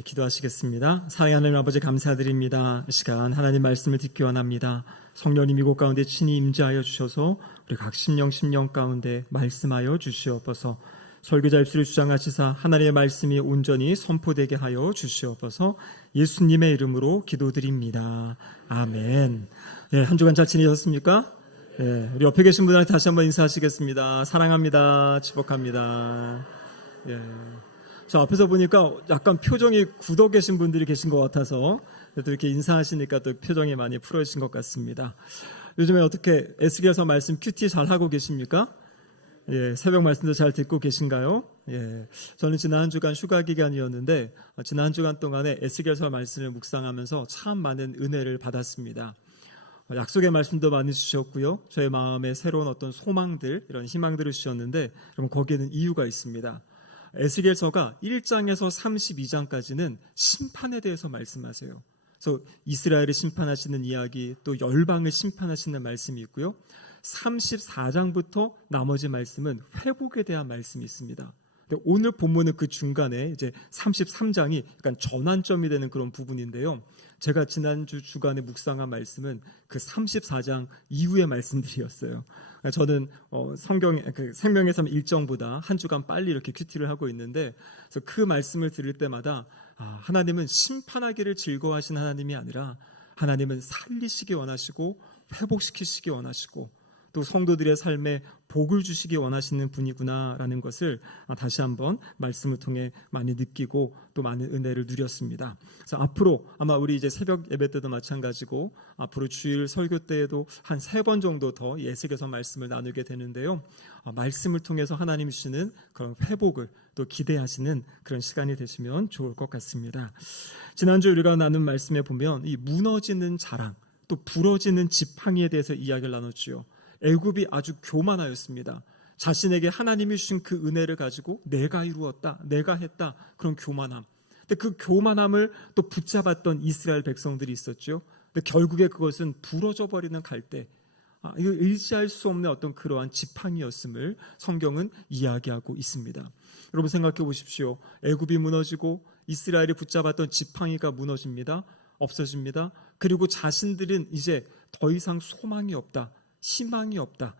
기도하시겠습니다. 사랑하는 하나님 아버지 감사드립니다. 이 시간 하나님 말씀을 듣기 원합니다. 성령님 이곳 가운데 친히 임재하여 주셔서 우리 각 심령 가운데 말씀하여 주시옵소서. 설교자 입술을 주장하시사 하나님의 말씀이 온전히 선포되게 하여 주시옵소서. 예수님의 이름으로 기도드립니다. 아멘. 네, 한 주간 잘 지내셨습니까? 네, 우리 옆에 계신 분들한테 다시 한번 인사하시겠습니다. 사랑합니다. 축복합니다. 예. 자, 앞에서 보니까 약간 표정이 굳어 계신 분들이 계신 것 같아서 또 이렇게 인사하시니까 또 표정이 많이 풀어지신 것 같습니다. 요즘에 어떻게 에스겔서 말씀 큐티 잘 하고 계십니까? 예, 새벽 말씀도 잘 듣고 계신가요? 예, 저는 지난 한 주간 휴가 기간이었는데 지난 한 주간 동안에 에스겔서 말씀을 묵상하면서 참 많은 은혜를 받았습니다. 약속의 말씀도 많이 주셨고요. 저의 마음에 새로운 어떤 소망들, 이런 희망들을 주셨는데 그럼 거기에는 이유가 있습니다. 에스겔서가 1장에서 32장까지는 심판에 대해서 말씀하세요. 그래서 이스라엘을 심판하시는 이야기, 또 열방을 심판하시는 말씀이 있고요. 34장부터 나머지 말씀은 회복에 대한 말씀이 있습니다. 근데 오늘 본문은 그 중간에 이제 33장이 약간 전환점이 되는 그런 부분인데요. 제가 지난주 주간에 묵상한 말씀은 그 34장 이후의 말씀들이었어요. 저는 성경 생명의 삶 일정보다 한 주간 빨리 이렇게 큐티를 하고 있는데, 그래서 그 말씀을 들을 때마다 하나님은 심판하기를 즐거워하시는 하나님이 아니라 하나님은 살리시기 원하시고 회복시키시기 원하시고 또 성도들의 삶에 복을 주시기 원하시는 분이구나라는 것을 다시 한번 말씀을 통해 많이 느끼고 또 많은 은혜를 누렸습니다. 그래서 앞으로 아마 우리 이제 새벽 예배 때도 마찬가지고 앞으로 주일 설교 때에도 한 3번 정도 더 에스겔서 말씀을 나누게 되는데요. 말씀을 통해서 하나님 주시는 그런 회복을 또 기대하시는 그런 시간이 되시면 좋을 것 같습니다. 지난주 우리가 나눈 말씀에 보면 이 무너지는 자랑 또 부러지는 지팡이에 대해서 이야기를 나눴죠. 애굽이 아주 교만하였습니다. 자신에게 하나님이 주신 그 은혜를 가지고 내가 이루었다, 내가 했다, 그런 교만함. 근데 그 교만함을 또 붙잡았던 이스라엘 백성들이 있었죠. 근데 결국에 그것은 부러져 버리는 갈대, 이거 의지할 수 없는 어떤 그러한 지팡이였음을 성경은 이야기하고 있습니다. 여러분 생각해 보십시오. 애굽이 무너지고 이스라엘이 붙잡았던 지팡이가 무너집니다. 없어집니다. 그리고 자신들은 이제 더 이상 소망이 없다, 희망이 없다.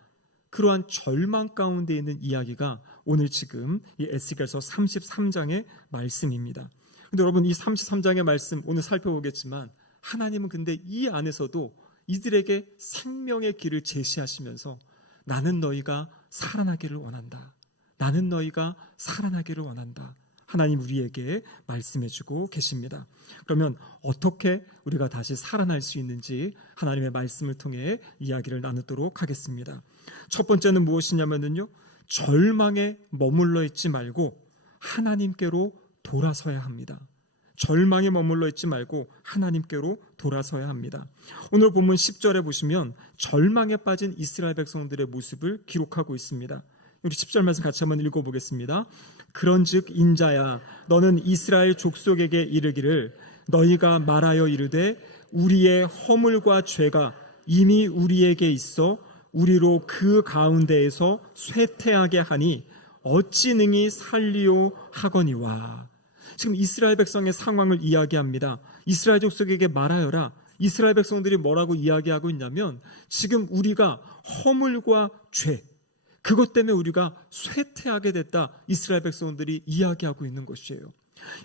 그러한 절망 가운데 있는 이야기가 오늘 지금 이 에스겔서 33장의 말씀입니다. 근데 여러분 이 33장의 말씀 오늘 살펴보겠지만 하나님은 근데 이 안에서도 이들에게 생명의 길을 제시하시면서 나는 너희가 살아나기를 원한다. 나는 너희가 살아나기를 원한다. 하나님 우리에게 말씀해주고 계십니다. 그러면 어떻게 우리가 다시 살아날 수 있는지 하나님의 말씀을 통해 이야기를 나누도록 하겠습니다. 첫 번째는 무엇이냐면요, 절망에 머물러 있지 말고 하나님께로 돌아서야 합니다. 절망에 머물러 있지 말고 하나님께로 돌아서야 합니다. 오늘 본문 10절에 보시면 절망에 빠진 이스라엘 백성들의 모습을 기록하고 있습니다. 우리 10절 말씀 같이 한번 읽어보겠습니다. 그런즉 인자야 너는 이스라엘 족속에게 이르기를 너희가 말하여 이르되 우리의 허물과 죄가 이미 우리에게 있어 우리로 그 가운데에서 쇠퇴하게 하니 어찌 능히 살리오 하거니와. 지금 이스라엘 백성의 상황을 이야기합니다. 이스라엘 족속에게 말하여라. 이스라엘 백성들이 뭐라고 이야기하고 있냐면 지금 우리가 허물과 죄, 그것 때문에 우리가 쇠퇴하게 됐다, 이스라엘 백성들이 이야기하고 있는 것이에요.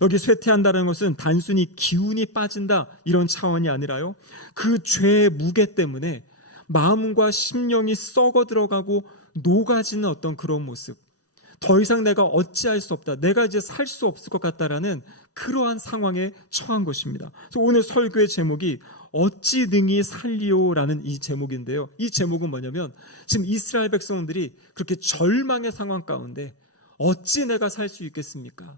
여기 쇠퇴한다는 것은 단순히 기운이 빠진다 이런 차원이 아니라요, 그 죄의 무게 때문에 마음과 심령이 썩어 들어가고 녹아지는 어떤 그런 모습, 더 이상 내가 어찌할 수 없다, 내가 이제 살 수 없을 것 같다라는 그러한 상황에 처한 것입니다. 그래서 오늘 설교의 제목이 어찌 능히 살리오라는 이 제목인데요, 이 제목은 뭐냐면 지금 이스라엘 백성들이 그렇게 절망의 상황 가운데 어찌 내가 살 수 있겠습니까?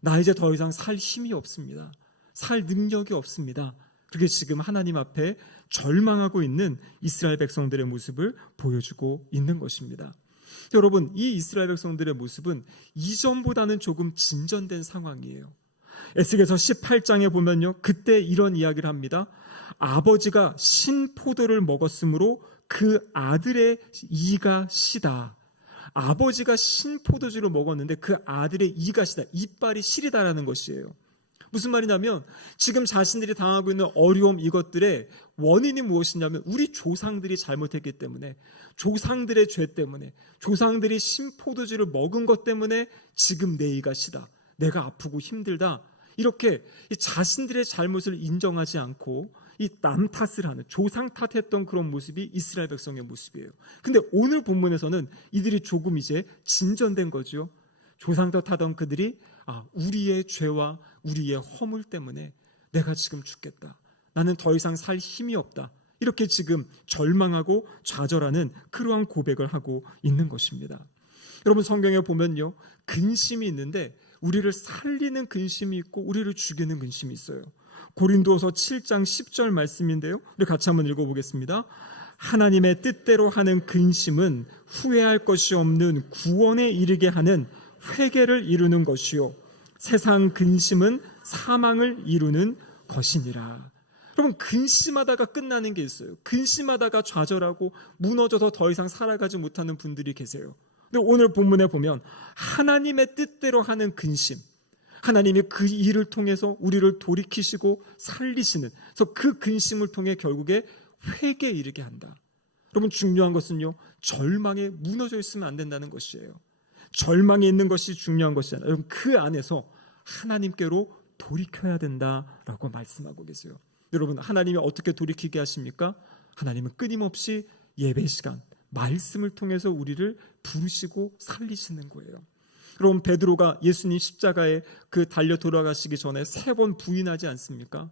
나 이제 더 이상 살 힘이 없습니다. 살 능력이 없습니다. 그렇게 지금 하나님 앞에 절망하고 있는 이스라엘 백성들의 모습을 보여주고 있는 것입니다. 여러분 이 이스라엘 백성들의 모습은 이전보다는 조금 진전된 상황이에요. 에스겔서 18장에 보면요, 그때 이런 이야기를 합니다. 아버지가 신포도를 먹었으므로 그 아들의 이가 시다. 아버지가 신포도주를 먹었는데 그 아들의 이가 시다, 이빨이 시리다라는 것이에요. 무슨 말이냐면 지금 자신들이 당하고 있는 어려움, 이것들의 원인이 무엇이냐면 우리 조상들이 잘못했기 때문에, 조상들의 죄 때문에, 조상들이 신포도주를 먹은 것 때문에 지금 내이가 시다, 내가 아프고 힘들다, 이렇게 자신들의 잘못을 인정하지 않고 이 남 탓을 하는, 조상 탓했던 그런 모습이 이스라엘 백성의 모습이에요. 근데 오늘 본문에서는 이들이 조금 이제 진전된 거죠. 조상 탓하던 그들이 우리의 죄와 우리의 허물 때문에 내가 지금 죽겠다, 나는 더 이상 살 힘이 없다, 이렇게 지금 절망하고 좌절하는 그러한 고백을 하고 있는 것입니다. 여러분, 성경에 보면요, 근심이 있는데 우리를 살리는 근심이 있고 우리를 죽이는 근심이 있어요. 고린도서 7장 10절 말씀인데요, 우리 같이 한번 읽어보겠습니다. 하나님의 뜻대로 하는 근심은 후회할 것이 없는 구원에 이르게 하는 회개를 이루는 것이요, 세상 근심은 사망을 이루는 것이니라. 여러분, 근심하다가 끝나는 게 있어요. 근심하다가 좌절하고 무너져서 더 이상 살아가지 못하는 분들이 계세요. 근데 오늘 본문에 보면 하나님의 뜻대로 하는 근심, 하나님이 그 일을 통해서 우리를 돌이키시고 살리시는, 그래서 그 근심을 통해 결국에 회개에 이르게 한다. 여러분, 중요한 것은요, 절망에 무너져 있으면 안 된다는 것이에요. 절망에 있는 것이 중요한 것이 아니라 여러분, 그 안에서 하나님께로 돌이켜야 된다라고 말씀하고 계세요. 여러분, 하나님이 어떻게 돌이키게 하십니까? 하나님은 끊임없이 예배 시간, 말씀을 통해서 우리를 부르시고 살리시는 거예요. 여러분, 베드로가 예수님 십자가에 달려 돌아가시기 전에 3번 부인하지 않습니까?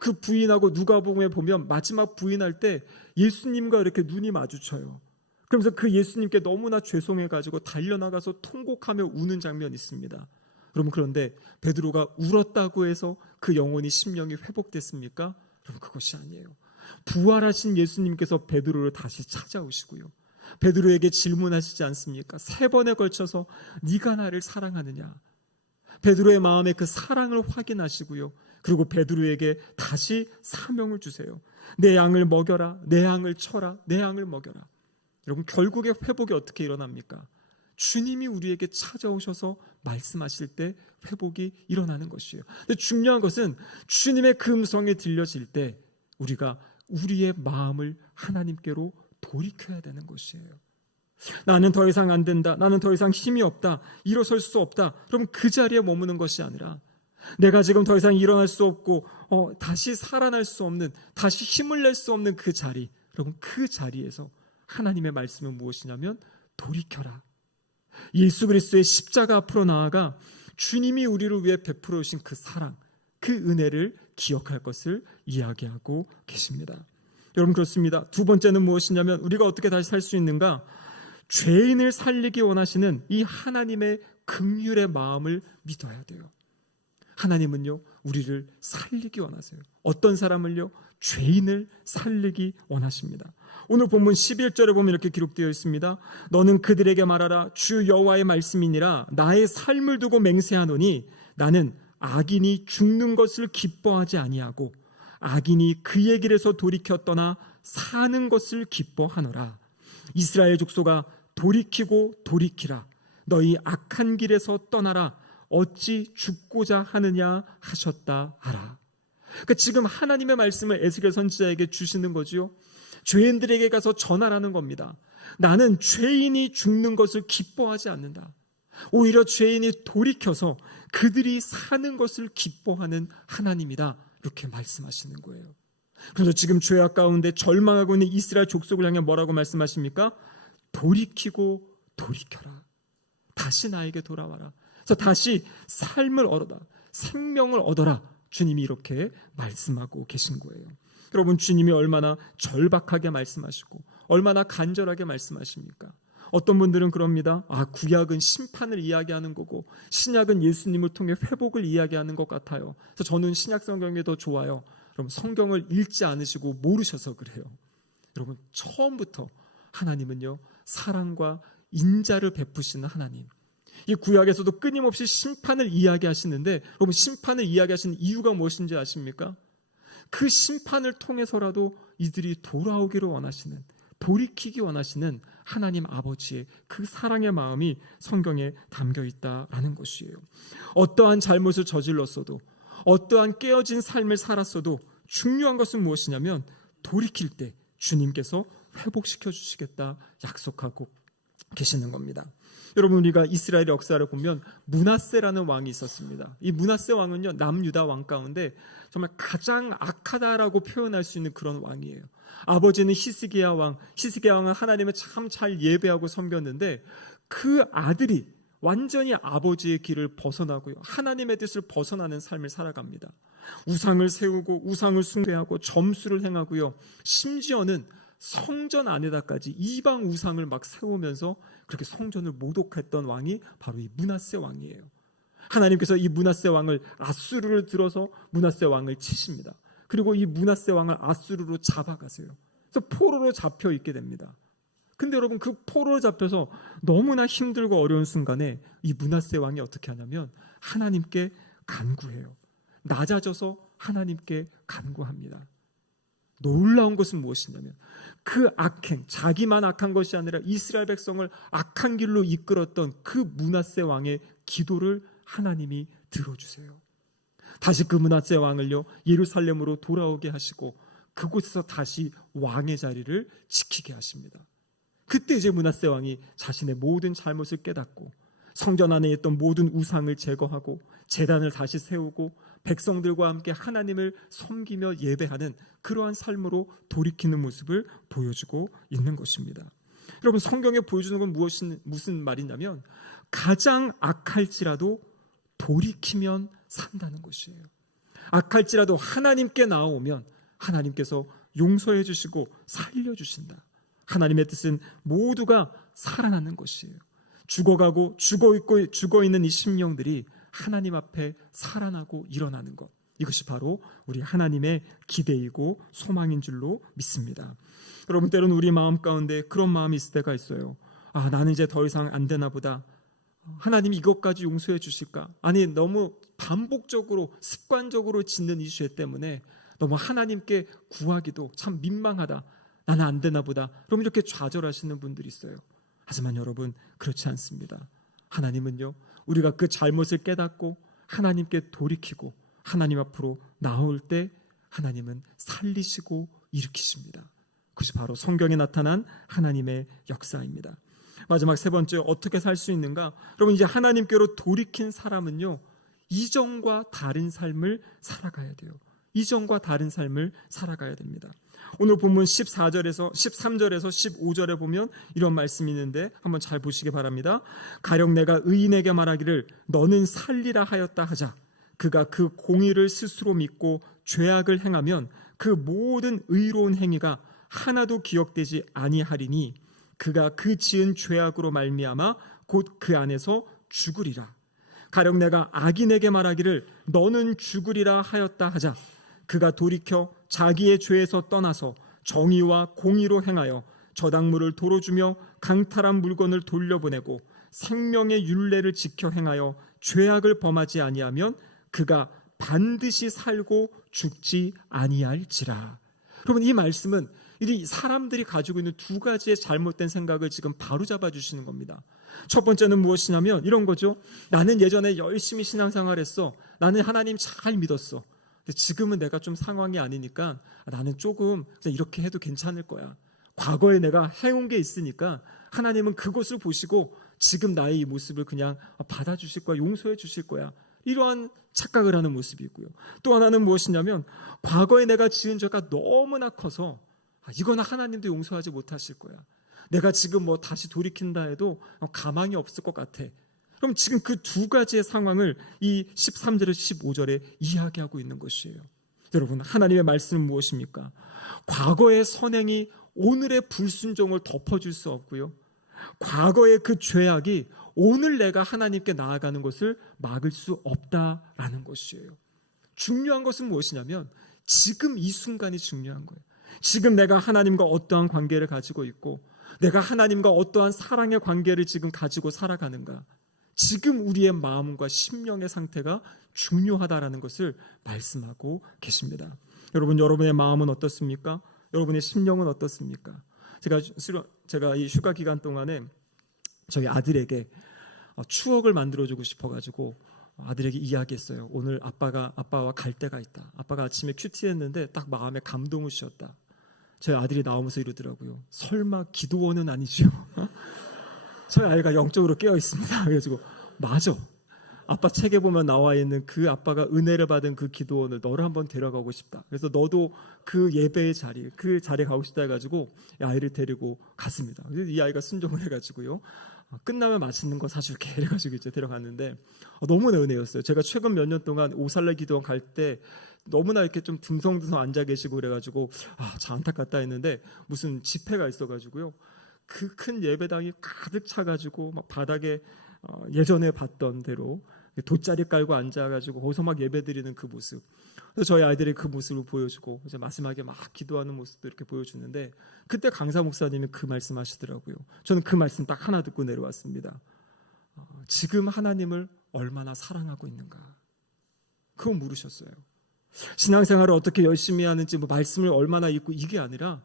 그 부인하고 누가복음에 보면 마지막 부인할 때 예수님과 이렇게 눈이 마주쳐요. 그러면서 그 예수님께 너무나 죄송해가지고 달려나가서 통곡하며 우는 장면이 있습니다. 여러분, 그런데 베드로가 울었다고 해서 그 영혼이, 심령이 회복됐습니까? 여러분, 그것이 아니에요. 부활하신 예수님께서 베드로를 다시 찾아오시고요, 베드로에게 질문하시지 않습니까? 3번에 걸쳐서 네가 나를 사랑하느냐? 베드로의 마음에 그 사랑을 확인하시고요, 그리고 베드로에게 다시 사명을 주세요. 내 양을 먹여라, 내 양을 쳐라, 내 양을 먹여라. 여러분, 결국에 회복이 어떻게 일어납니까? 주님이 우리에게 찾아오셔서 말씀하실 때 회복이 일어나는 것이에요. 근데 중요한 것은 주님의 그 음성이 들려질 때 우리가 우리의 마음을 하나님께로 돌이켜야 되는 것이에요. 나는 더 이상 안 된다, 나는 더 이상 힘이 없다, 일어설 수 없다, 그럼 그 자리에 머무는 것이 아니라 내가 지금 더 이상 일어날 수 없고 다시 살아날 수 없는, 다시 힘을 낼 수 없는 그 자리, 여러분, 그 자리에서 하나님의 말씀은 무엇이냐면 돌이켜라. 예수 그리스도의 십자가 앞으로 나아가 주님이 우리를 위해 베풀어 주신 그 사랑, 그 은혜를 기억할 것을 이야기하고 계십니다. 여러분, 그렇습니다. 두 번째는 무엇이냐면 우리가 어떻게 다시 살 수 있는가? 죄인을 살리기 원하시는 이 하나님의 긍휼의 마음을 믿어야 돼요. 하나님은요, 우리를 살리기 원하세요. 어떤 사람을요? 죄인을 살리기 원하십니다. 오늘 본문 11절에 보면 이렇게 기록되어 있습니다. 너는 그들에게 말하라. 주 여호와의 말씀이니라. 나의 삶을 두고 맹세하노니 나는 악인이 죽는 것을 기뻐하지 아니하고 악인이 그의 길에서 돌이켜 떠나 사는 것을 기뻐하노라. 이스라엘 족속아, 돌이키고 돌이키라. 너희 악한 길에서 떠나라. 어찌 죽고자 하느냐 하셨다 하라. 그러니까 지금 하나님의 말씀을 에스겔 선지자에게 주시는 거지요. 죄인들에게 가서 전하라는 겁니다. 나는 죄인이 죽는 것을 기뻐하지 않는다. 오히려 죄인이 돌이켜서 그들이 사는 것을 기뻐하는 하나님이다, 이렇게 말씀하시는 거예요. 그래서 지금 죄악 가운데 절망하고 있는 이스라엘 족속을 향해 뭐라고 말씀하십니까? 돌이키고 돌이켜라. 다시 나에게 돌아와라. 그래서 다시 삶을 얻어라, 생명을 얻어라. 주님이 이렇게 말씀하고 계신 거예요. 여러분, 주님이 얼마나 절박하게 말씀하시고 얼마나 간절하게 말씀하십니까? 어떤 분들은 그럽니다. 구약은 심판을 이야기하는 거고 신약은 예수님을 통해 회복을 이야기하는 것 같아요. 그래서 저는 신약 성경이 더 좋아요. 여러분, 성경을 읽지 않으시고 모르셔서 그래요. 여러분, 처음부터 하나님은요, 사랑과 인자를 베푸시는 하나님. 이 구약에서도 끊임없이 심판을 이야기하시는데, 여러분, 심판을 이야기하시는 이유가 무엇인지 아십니까? 그 심판을 통해서라도 이들이 돌아오기를 원하시는, 돌이키기 원하시는 하나님 아버지의 그 사랑의 마음이 성경에 담겨 있다라는 것이에요. 어떠한 잘못을 저질렀어도, 어떠한 깨어진 삶을 살았어도 중요한 것은 무엇이냐면 돌이킬 때 주님께서 회복시켜 주시겠다 약속하고 계시는 겁니다. 여러분, 우리가 이스라엘 역사를 보면 므낫세라는 왕이 있었습니다. 이 므낫세 왕은요, 남유다 왕 가운데 정말 가장 악하다라고 표현할 수 있는 그런 왕이에요. 아버지는 히스기야 왕, 히스기야 왕은 하나님을 참 잘 예배하고 섬겼는데 그 아들이 완전히 아버지의 길을 벗어나고요, 하나님의 뜻을 벗어나는 삶을 살아갑니다. 우상을 세우고 우상을 숭배하고 점수를 행하고요, 심지어는 성전 안에다까지 이방 우상을 막 세우면서 그렇게 성전을 모독했던 왕이 바로 이 므낫세 왕이에요. 하나님께서 이 므낫세 왕을 아수르를 들어서 므낫세 왕을 치십니다. 그리고 이 므낫세 왕을 아수르로 잡아가세요. 그래서 포로로 잡혀 있게 됩니다. 근데 여러분, 그 포로로 잡혀서 너무나 힘들고 어려운 순간에 이 므낫세 왕이 어떻게 하냐면 하나님께 간구해요. 낮아져서 하나님께 간구합니다. 놀라운 것은 무엇이냐면 그 악행, 자기만 악한 것이 아니라 이스라엘 백성을 악한 길로 이끌었던 그 므낫세 왕의 기도를 하나님이 들어주세요. 다시 그 므낫세 왕을요, 예루살렘으로 돌아오게 하시고 그곳에서 다시 왕의 자리를 지키게 하십니다. 그때 이제 므낫세 왕이 자신의 모든 잘못을 깨닫고 성전 안에 있던 모든 우상을 제거하고 제단을 다시 세우고 백성들과 함께 하나님을 섬기며 예배하는 그러한 삶으로 돌이키는 모습을 보여주고 있는 것입니다. 여러분, 성경에 보여주는 건 무슨 말이냐면 가장 악할지라도 돌이키면 산다는 것이에요. 악할지라도 하나님께 나아오면 하나님께서 용서해 주시고 살려주신다. 하나님의 뜻은 모두가 살아나는 것이에요. 죽어가고 죽어있는 이 심령들이 하나님 앞에 살아나고 일어나는 것, 이것이 바로 우리 하나님의 기대이고 소망인 줄로 믿습니다. 여러분, 때로는 우리 마음 가운데 그런 마음이 있을 때가 있어요. 나는 이제 더 이상 안 되나 보다. 하나님이 이것까지 용서해 주실까? 아니, 너무 반복적으로 습관적으로 짓는 이 죄 때문에 너무 하나님께 구하기도 참 민망하다. 나는 안 되나 보다. 그럼 이렇게 좌절하시는 분들이 있어요. 하지만 여러분, 그렇지 않습니다. 하나님은요, 우리가 그 잘못을 깨닫고 하나님께 돌이키고 하나님 앞으로 나올 때 하나님은 살리시고 일으키십니다. 그것이 바로 성경에 나타난 하나님의 역사입니다. 마지막 세 번째, 어떻게 살 수 있는가? 여러분, 이제 하나님께로 돌이킨 사람은요, 이전과 다른 삶을 살아가야 돼요. 이전과 다른 삶을 살아가야 됩니다. 오늘 본문 13절에서 15절에 보면 이런 말씀이 있는데 한번 잘 보시기 바랍니다. 가령 내가 의인에게 말하기를 너는 살리라 하였다 하자. 그가 그 공의를 스스로 믿고 죄악을 행하면 그 모든 의로운 행위가 하나도 기억되지 아니하리니 그가 그 지은 죄악으로 말미암아 곧 그 안에서 죽으리라. 가령 내가 악인에게 말하기를 너는 죽으리라 하였다 하자. 그가 돌이켜 자기의 죄에서 떠나서 정의와 공의로 행하여 저당물을 도로 주며 강탈한 물건을 돌려보내고 생명의 율례를 지켜 행하여 죄악을 범하지 아니하면 그가 반드시 살고 죽지 아니할지라. 여러분, 이 말씀은 이 사람들이 가지고 있는 두 가지의 잘못된 생각을 지금 바로잡아 주시는 겁니다. 첫 번째는 무엇이냐면 이런 거죠. 나는 예전에 열심히 신앙생활했어. 나는 하나님 잘 믿었어. 근데 지금은 내가 좀 상황이 아니니까 나는 조금 이렇게 해도 괜찮을 거야. 과거에 내가 해온 게 있으니까 하나님은 그것을 보시고 지금 나의 이 모습을 그냥 받아주실 거야. 용서해 주실 거야. 이러한 착각을 하는 모습이 있고요. 또 하나는 무엇이냐면 과거에 내가 지은 죄가 너무나 커서 이거는 하나님도 용서하지 못하실 거야. 내가 지금 다시 돌이킨다 해도 가망이 없을 것 같아. 그럼 지금 그 두 가지의 상황을 이 13절에서 15절에 이야기하고 있는 것이에요. 여러분, 하나님의 말씀은 무엇입니까? 과거의 선행이 오늘의 불순종을 덮어줄 수 없고요. 과거의 그 죄악이 오늘 내가 하나님께 나아가는 것을 막을 수 없다라는 것이에요. 중요한 것은 무엇이냐면 지금 이 순간이 중요한 거예요. 지금 내가 하나님과 어떠한 관계를 가지고 있고 내가 하나님과 어떠한 사랑의 관계를 지금 가지고 살아가는가. 지금 우리의 마음과 심령의 상태가 중요하다라는 것을 말씀하고 계십니다. 여러분, 여러분의 마음은 어떻습니까? 여러분의 심령은 어떻습니까? 제가 이 휴가 기간 동안에 저희 아들에게 추억을 만들어주고 싶어가지고 아들에게 이야기했어요. 오늘 아빠와 갈 데가 있다. 아빠가 아침에 큐티했는데 딱 마음에 감동을 주셨다. 저희 아들이 나오면서 이러더라고요. 설마 기도원은 아니죠? 저희 아이가 영적으로 깨어 있습니다. 그래가지고 맞아. 아빠 책에 보면 나와 있는 그 아빠가 은혜를 받은 그 기도원을 너를 한번 데려가고 싶다. 그래서 너도 그 예배의 자리, 그 자리에 가고 싶다 해가지고 아이를 데리고 갔습니다. 그래서 이 아이가 순종을 해가지고요. 끝나면 맛있는 거 사줄게 이래가지고 이제 데려갔는데 너무나 은혜였어요. 제가 최근 몇 년 동안 오살레 기도원 갈 때 너무나 이렇게 좀 듬성듬성 앉아 계시고 그래가지고 참 안타깝다 했는데 무슨 집회가 있어가지고요. 그 큰 예배당이 가득 차가지고 막 바닥에 예전에 봤던 대로 돗자리 깔고 앉아가지고 거기서 막 예배드리는 그 모습. 그래서 저희 아이들이 그 모습을 보여주고 이제 마지막에 막 기도하는 모습도 이렇게 보여주는데 그때 강사 목사님이 그 말씀하시더라고요. 저는 그 말씀 딱 하나 듣고 내려왔습니다. 지금 하나님을 얼마나 사랑하고 있는가? 그거 물으셨어요. 신앙생활을 어떻게 열심히 하는지 뭐 말씀을 얼마나 읽고 이게 아니라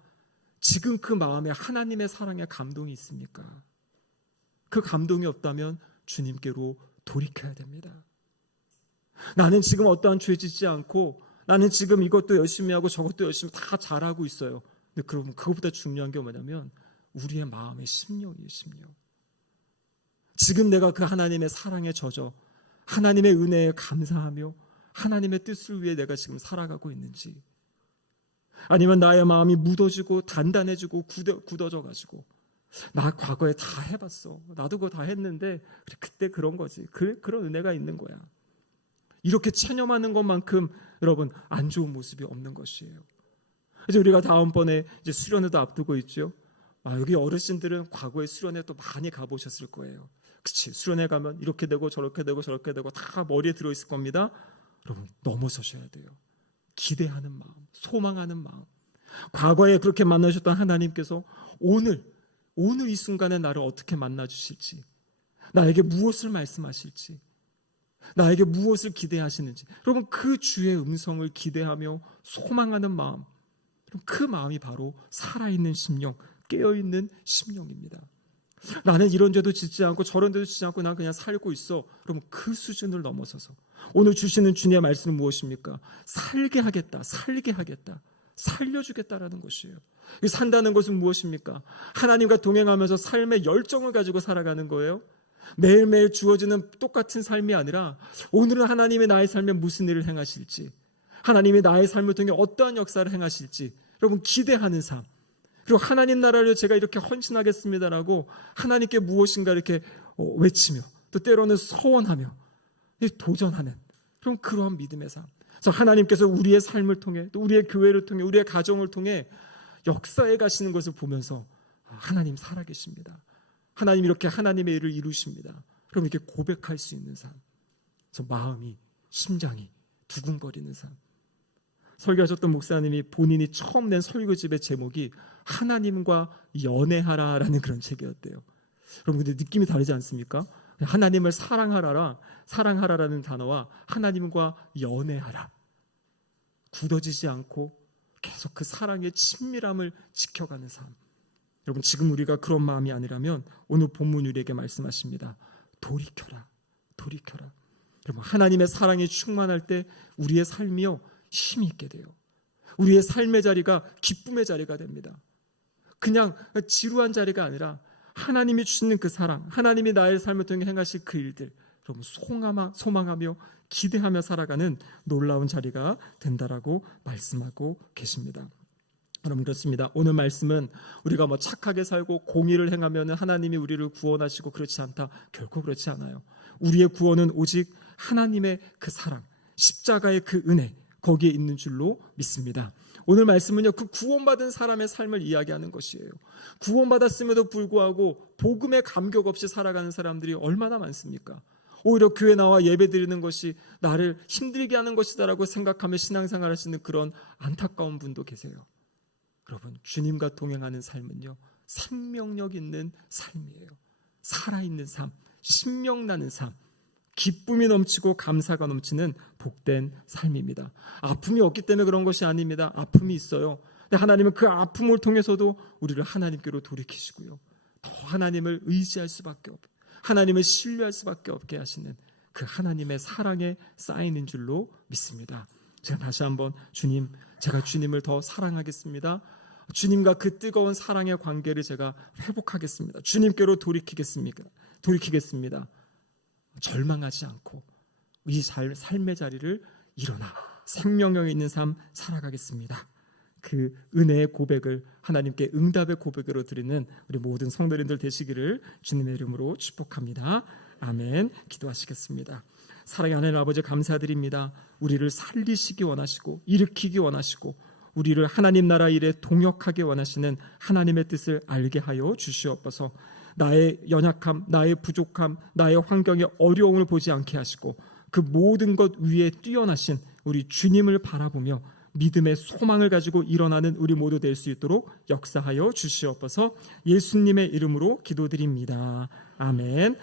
지금 그 마음에 하나님의 사랑의 감동이 있습니까? 그 감동이 없다면 주님께로 돌이켜야 됩니다. 나는 지금 어떠한 죄 짓지 않고 나는 지금 이것도 열심히 하고 저것도 열심히 다 잘하고 있어요. 근데 그러면 그것보다 중요한 게 뭐냐면 우리의 마음의 심령이에요. 심령. 지금 내가 그 하나님의 사랑에 젖어 하나님의 은혜에 감사하며 하나님의 뜻을 위해 내가 지금 살아가고 있는지, 아니면 나의 마음이 묻어지고 단단해지고 굳어져가지고 나 과거에 다 해봤어. 나도 그거 다 했는데 그때 그런 거지. 그런 은혜가 있는 거야. 이렇게 체념하는 것만큼 여러분 안 좋은 모습이 없는 것이에요. 이제 우리가 다음번에 이제 수련회도 앞두고 있죠. 여기 어르신들은 과거에 수련회 또 많이 가보셨을 거예요. 그치? 수련회 가면 이렇게 되고 저렇게 되고 저렇게 되고 다 머리에 들어있을 겁니다. 여러분 넘어서셔야 돼요. 기대하는 마음, 소망하는 마음. 과거에 그렇게 만나셨던 하나님께서 오늘 이 순간에 나를 어떻게 만나주실지, 나에게 무엇을 말씀하실지, 나에게 무엇을 기대하시는지, 여러분 그 주의 음성을 기대하며 소망하는 마음, 그 마음이 바로 살아있는 심령, 깨어있는 심령입니다. 나는 이런 죄도 짓지 않고 저런 죄도 짓지 않고 난 그냥 살고 있어. 그럼 그 수준을 넘어서서 오늘 주시는 주님의 말씀은 무엇입니까? 살게 하겠다, 살게 하겠다, 살려주겠다라는 것이에요. 산다는 것은 무엇입니까? 하나님과 동행하면서 삶의 열정을 가지고 살아가는 거예요. 매일매일 주어지는 똑같은 삶이 아니라 오늘은 하나님이 나의 삶에 무슨 일을 행하실지, 하나님이 나의 삶을 통해 어떠한 역사를 행하실지 여러분 기대하는 삶, 그리고 하나님 나라를 제가 이렇게 헌신하겠습니다라고 하나님께 무엇인가 이렇게 외치며 또 때로는 서원하며 도전하는 그런 그러한 믿음의 삶. 그래서 하나님께서 우리의 삶을 통해 또 우리의 교회를 통해 우리의 가정을 통해 역사해 가시는 것을 보면서 하나님 살아계십니다. 하나님 이렇게 하나님의 일을 이루십니다. 그럼 이렇게 고백할 수 있는 삶. 그래서 마음이 심장이 두근거리는 삶. 설교하셨던 목사님이 본인이 처음 낸 설교집의 제목이 하나님과 연애하라라는 그런 책이었대요. 여러분 근데 느낌이 다르지 않습니까? 하나님을 사랑하라라는 단어와 하나님과 연애하라. 굳어지지 않고 계속 그 사랑의 친밀함을 지켜가는 삶. 여러분 지금 우리가 그런 마음이 아니라면 오늘 본문 우리에게 말씀하십니다. 돌이켜라. 돌이켜라. 여러분 하나님의 사랑이 충만할 때 우리의 삶이요 힘이 있게 돼요. 우리의 삶의 자리가 기쁨의 자리가 됩니다. 그냥 지루한 자리가 아니라 하나님이 주시는 그 사랑, 하나님이 나의 삶을 통해 행하실 그 일들, 여러분 소망하며 기대하며 살아가는 놀라운 자리가 된다라고 말씀하고 계십니다. 여러분 그렇습니다. 오늘 말씀은 우리가 착하게 살고 공의를 행하면 하나님이 우리를 구원하시고 그렇지 않다. 결코 그렇지 않아요. 우리의 구원은 오직 하나님의 그 사랑, 십자가의 그 은혜 거기에 있는 줄로 믿습니다. 오늘 말씀은요 그 구원받은 사람의 삶을 이야기하는 것이에요. 구원받았음에도 불구하고 복음에 감격 없이 살아가는 사람들이 얼마나 많습니까? 오히려 교회 나와 예배드리는 것이 나를 힘들게 하는 것이다라고 생각하며 신앙생활 하시는 그런 안타까운 분도 계세요. 여러분 주님과 동행하는 삶은요 생명력 있는 삶이에요. 살아있는 삶, 신명나는 삶, 기쁨이 넘치고 감사가 넘치는 복된 삶입니다. 아픔이 없기 때문에 그런 것이 아닙니다. 아픔이 있어요. 근데 하나님은 그 아픔을 통해서도 우리를 하나님께로 돌이키시고요. 더 하나님을 의지할 수밖에 없고 하나님을 신뢰할 수밖에 없게 하시는 그 하나님의 사랑에 쌓이는 줄로 믿습니다. 제가 다시 한번 주님, 제가 주님을 더 사랑하겠습니다. 주님과 그 뜨거운 사랑의 관계를 제가 회복하겠습니다. 주님께로 돌이키겠습니다. 절망하지 않고 이 삶의 자리를 일어나 생명력 있는 삶 살아가겠습니다. 그 은혜의 고백을 하나님께 응답의 고백으로 드리는 우리 모든 성도님들 되시기를 주님의 이름으로 축복합니다. 아멘. 기도하시겠습니다. 사랑의 하나님 아버지 감사드립니다. 우리를 살리시기 원하시고 일으키기 원하시고 우리를 하나님 나라 일에 동역하게 원하시는 하나님의 뜻을 알게 하여 주시옵소서. 나의 연약함, 나의 부족함, 나의 환경의 어려움을 보지 않게 하시고 그 모든 것 위에 뛰어나신 우리 주님을 바라보며 믿음의 소망을 가지고 일어나는 우리 모두 될 수 있도록 역사하여 주시옵소서. 예수님의 이름으로 기도드립니다. 아멘.